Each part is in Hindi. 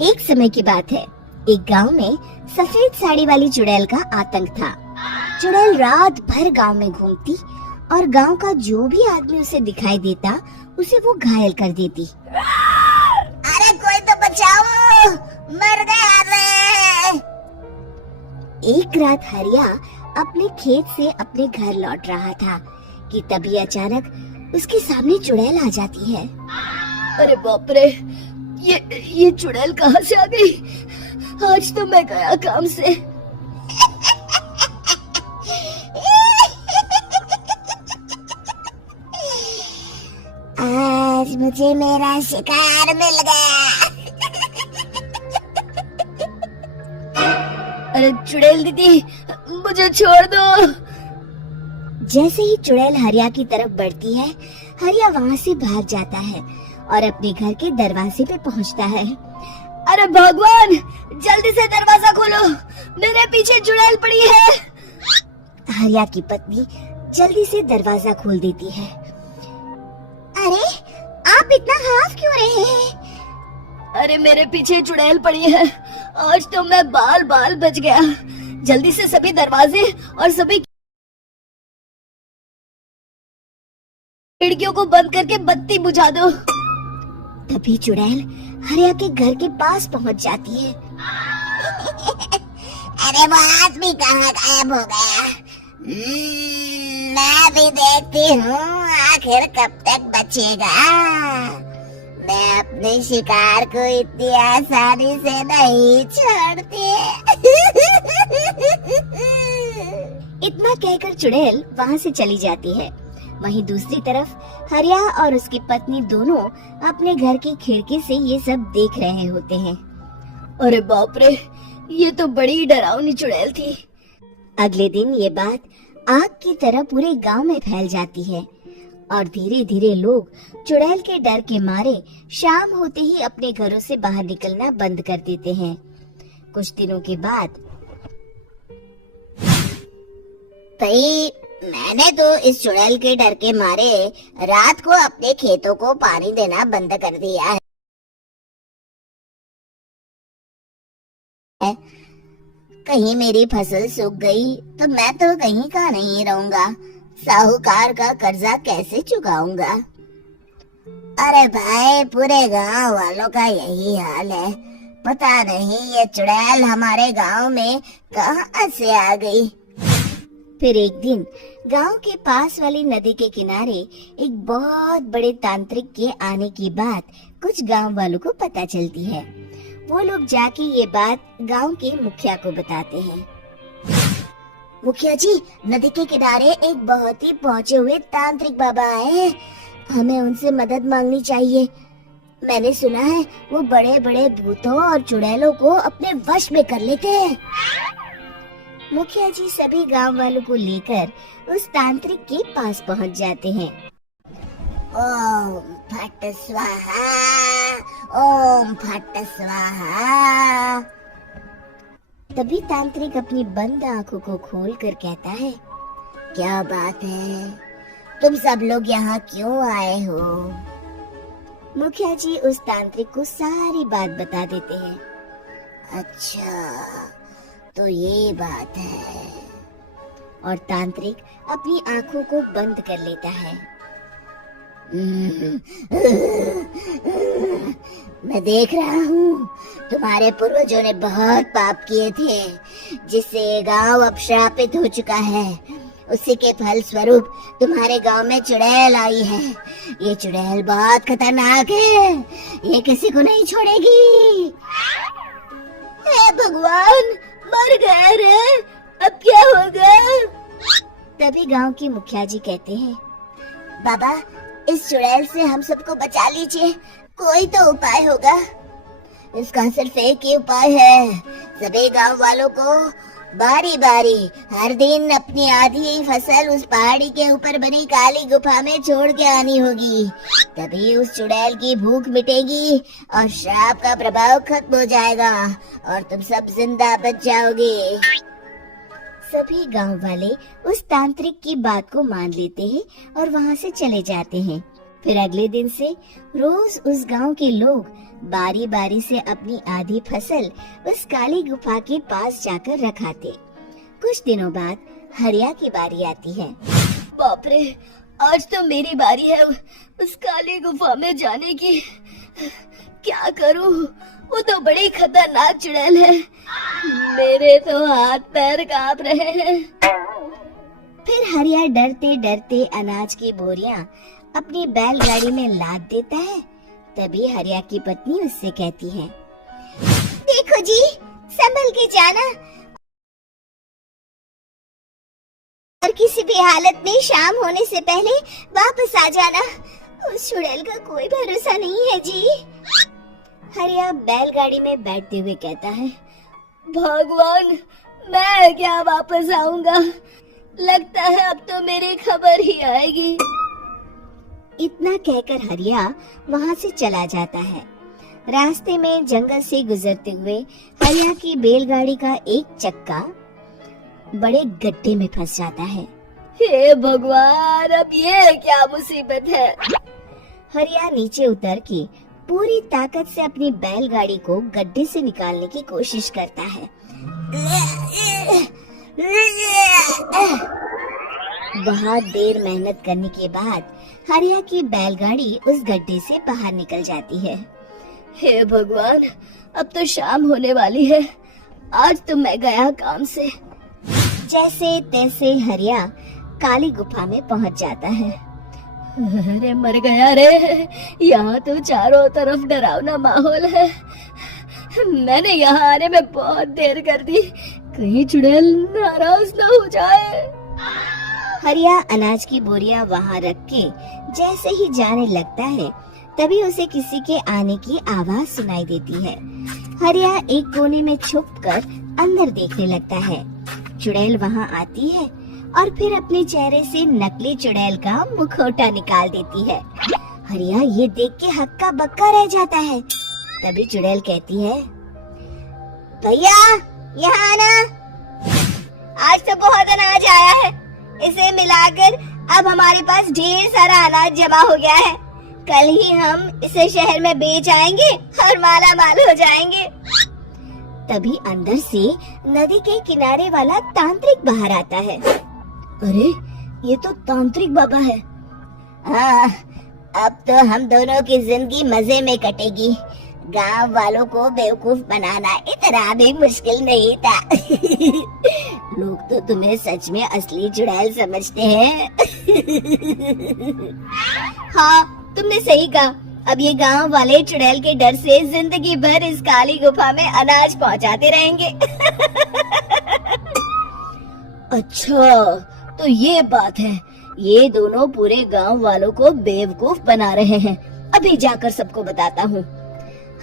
एक समय की बात है। एक गांव में सफेद साड़ी वाली चुड़ैल का आतंक था। चुड़ैल रात भर गांव में घूमती और गांव का जो भी आदमी उसे दिखाई देता उसे वो घायल कर देती। अरे कोई तो बचाओ, मर गया मैं। एक रात हरिया अपने खेत से अपने घर लौट रहा था कि तभी अचानक उसके सामने चुड़ैल आ जाती है। अरे बाप रे, ये चुड़ैल कहाँ से आ गई? आज तो मैं गया काम से। आज मुझे मेरा शिकार मिल गया। अरे चुड़ैल दीदी, मुझे छोड़ दो। जैसे ही चुड़ैल हरिया की तरफ बढ़ती है, हरिया वहाँ से भाग जाता है और अपने घर के दरवाजे पे पहुँचता है। अरे भगवान, जल्दी से दरवाजा खोलो, मेरे पीछे चुड़ैल पड़ी है। हरिया की पत्नी जल्दी से दरवाजा खोल देती है। अरे आप इतना हाफ क्यों रहे हैं? अरे मेरे पीछे चुड़ैल पड़ी है, आज तो मैं बाल बाल बच गया। जल्दी से सभी दरवाजे और सभी खिड़कियों को बंद करके बत्ती बुझा दो। तभी चुड़ैल हरिया के घर के पास पहुंच जाती है। अरे वो आदमी कहाँ गायब हो गया? मैं भी देखती हूँ आखिर कब तक बचेगा। मैं अपने शिकार को इतनी आसानी से नहीं छोड़ती। इतना कहकर चुड़ैल वहाँ से चली जाती है। वहीं दूसरी तरफ हरिया और उसकी पत्नी दोनों अपने घर की खिड़की से ये सब देख रहे होते हैं। अरे बाप रे, ये तो बड़ी डरावनी चुड़ैल थी। अगले दिन ये बात आग की तरह पूरे गांव में फैल जाती है और धीरे धीरे लोग चुड़ैल के डर के मारे शाम होते ही अपने घरों से बाहर निकलना बंद कर देते हैं। कुछ दिनों के बाद भाई, मैंने तो इस चुड़ैल के डर के मारे रात को अपने खेतों को पानी देना बंद कर दिया है। कहीं मेरी फसल सूख गई तो मैं तो कहीं का नहीं रहूंगा। साहूकार का कर्जा कैसे चुकाऊंगा? अरे भाई, पूरे गांव वालों का यही हाल है। पता नहीं ये चुड़ैल हमारे गांव में कहां से आ गई। फिर एक दिन गांव के पास वाली नदी के किनारे एक बहुत बड़े तांत्रिक के आने की बात कुछ गांव वालों को पता चलती है। वो लोग जाके ये बात गांव के मुखिया को बताते हैं। मुखिया जी, नदी के किनारे एक बहुत ही पहुंचे हुए तांत्रिक बाबा आए हैं। हमें उनसे मदद मांगनी चाहिए। मैंने सुना है वो बड़े बड़े भूतों और चुड़ैलों को अपने वश में कर लेते हैं। मुखिया जी सभी गांव वालों को लेकर उस तांत्रिक के पास पहुंच जाते हैं। ओम फट स्वाहा, ओम फट स्वाहा। तभी तांत्रिक अपनी बंद आंखों को खोलकर कहता है, क्या बात है? तुम सब लोग यहाँ क्यों आए हो? मुखिया जी उस तांत्रिक को सारी बात बता देते हैं। अच्छा, तो ये बात है। और तांत्रिक अपनी आंखों को बंद कर लेता है। मैं देख रहा हूँ तुम्हारे पूर्वजों ने बहुत पाप किए थे, जिससे ये गांव अब श्रापित हो चुका है। उसी के फल स्वरूप तुम्हारे गांव में चुड़ैल आई है। ये चुड़ैल बहुत खतरनाक है, ये किसी को नहीं छोड़ेगी। हे भगवान, मर गए रे, अब क्या होगा? तभी गांव के मुखिया जी कहते हैं, बाबा, इस चुड़ैल से हम सबको बचा लीजिए। कोई तो उपाय होगा। इसका सिर्फ एक ही उपाय है। सभी गांव वालों को बारी बारी हर दिन अपनी आधी फसल उस पहाड़ी के ऊपर बनी काली गुफा में छोड़ के आनी होगी। तभी उस चुड़ैल की भूख मिटेगी और श्राप का प्रभाव खत्म हो जाएगा और तुम सब जिंदा बच जाओगे। सभी गांव वाले उस तांत्रिक की बात को मान लेते हैं और वहां से चले जाते हैं। फिर अगले दिन से रोज उस गांव के लोग बारी बारी से अपनी आधी फसल उस काली गुफा के पास जाकर रखाते। कुछ दिनों बाद हरिया की बारी आती है। बाप रे, आज तो मेरी बारी है उस काली गुफा में जाने की। क्या करूं? वो तो बड़ी खतरनाक चुड़ैल है। मेरे तो हाथ पैर कांप रहे हैं। फिर हरिया डरते डरते अनाज की बोरियां अपनी बैलगाड़ी में लाद देता है। तभी हरिया की पत्नी उससे कहती है, देखो जी, संभल के जाना और किसी भी हालत में शाम होने से पहले वापस आ जाना। उस चुड़ैल का कोई भरोसा नहीं है जी। हरिया बैलगाड़ी में बैठते हुए कहता है, भगवान, मैं क्या वापस आऊंगा? लगता है अब तो मेरी खबर ही आएगी। इतना कहकर हरिया वहां से चला जाता है। रास्ते में जंगल से गुजरते हुए हरिया की बैलगाड़ी का एक चक्का बड़े गड्ढे में फंस जाता है। हे भगवान, अब ये क्या मुसीबत है? हरिया नीचे उतर के पूरी ताकत से अपनी बैलगाड़ी को गड्ढे से निकालने की कोशिश करता है। बहुत देर मेहनत करने के बाद हरिया की बैलगाड़ी उस गड्ढे से बाहर निकल जाती है। हे भगवान, अब तो शाम होने वाली है। आज तो मैं गया काम से। जैसे तैसे हरिया काली गुफा में पहुंच जाता है। अरे मर गया रे, यहाँ तो चारों तरफ डरावना माहौल है। मैंने यहाँ आने में बहुत देर कर दी, कहीं चुड़ैल नाराज न हो जाए। हरिया अनाज की बोरियां वहां रख के जैसे ही जाने लगता है, तभी उसे किसी के आने की आवाज सुनाई देती है। हरिया एक कोने में छुपकर अंदर देखने लगता है। चुड़ैल वहां आती है और फिर अपने चेहरे से नकली चुड़ैल का मुखौटा निकाल देती है। हरिया ये देख के हक्का बक्का रह जाता है। तभी चुड़ैल कहती है, भैया यहाँ आना, आज तो बहुत अनाज आया है। इसे मिलाकर अब हमारे पास ढेर सारा अनाज जमा हो गया है। कल ही हम इसे शहर में बेच आएंगे और माला माल हो जाएंगे। तभी अंदर से नदी के किनारे वाला तांत्रिक बाहर आता है। अरे, ये तो तांत्रिक बाबा है। हाँ, अब तो हम दोनों की जिंदगी मजे में कटेगी। गांव वालों को बेवकूफ बनाना इतना भी मुश्किल नहीं था। लोग तो तुम्हें सच में असली चुड़ैल समझते हैं। हाँ, तुमने सही कहा। अब ये गांव वाले चुड़ैल के डर से जिंदगी भर इस काली गुफा में अनाज पहुंचाते रहेंगे। अच्छा, तो ये बात है। ये दोनों पूरे गांव वालों को बेवकूफ बना रहे हैं। अभी जाकर सबको बताता हूँ।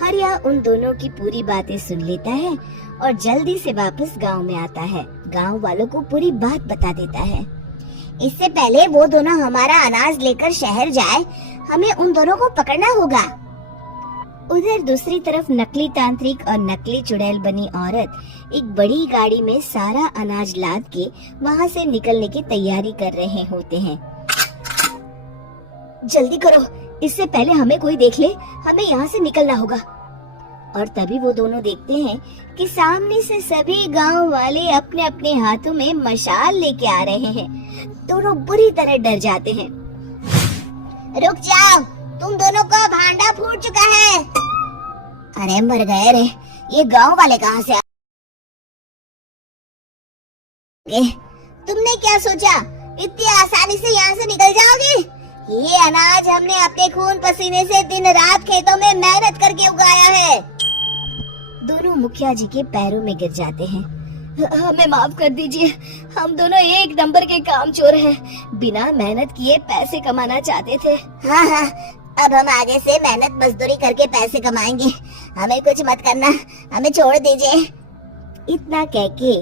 हरिया उन दोनों की पूरी बातें सुन लेता है और जल्दी से वापस गांव में आता है। गांव वालों को पूरी बात बता देता है। इससे पहले वो दोनों हमारा अनाज लेकर शहर जाए, हमें उन दोनों को पकड़ना होगा। उधर दूसरी तरफ नकली तांत्रिक और नकली चुड़ैल बनी औरत एक बड़ी गाड़ी में सारा अनाज लाद के वहां से निकलने की तैयारी कर रहे होते हैं। जल्दी करो, इससे पहले हमें कोई देख ले। हमें यहाँ से निकलना होगा। और तभी वो दोनों देखते हैं कि सामने से सभी गांव वाले अपने अपने हाथों में मशाल लेके आ रहे हैं। दोनों बुरी तरह डर जाते हैं। रुक जाओ, तुम दोनों का भांडा फूट चुका है। अरे मर गए रे, ये गांव वाले कहाँ से आ गए? तुमने क्या सोचा इतनी आसानी से यहाँ से निकल जाओगे? ये अनाज हमने अपने खून पसीने से दिन रात खेतों में मेहनत करके उगाया है। दोनों मुखिया जी के पैरों में गिर जाते हैं। हमें माफ कर दीजिए, हम दोनों एक नंबर के कामचोर हैं। बिना मेहनत किए पैसे कमाना चाहते थे। हाँ हाँ, अब हम आगे से मेहनत मजदूरी करके पैसे कमाएंगे। हमें कुछ मत करना, हमें छोड़ दीजिए। इतना कह के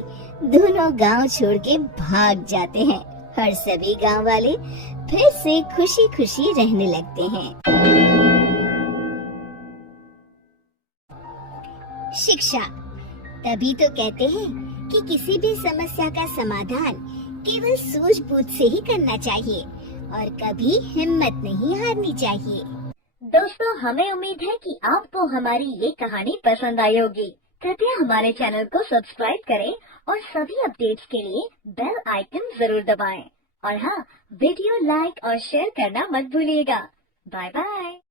दोनों गांव छोड़ के भाग जाते हैं और सभी गांव वाले फिर से खुशी खुशी रहने लगते हैं। शिक्षा। तभी तो कहते हैं कि किसी भी समस्या का समाधान केवल सूझबूझ से ही करना चाहिए और कभी हिम्मत नहीं हारनी चाहिए। दोस्तों, हमें उम्मीद है कि आपको हमारी ये कहानी पसंद आई होगी। कृपया हमारे चैनल को सब्सक्राइब करें और सभी अपडेट्स के लिए बेल आइकन जरूर दबाएं। और हाँ, वीडियो लाइक और शेयर करना मत भूलिएगा। Bye bye.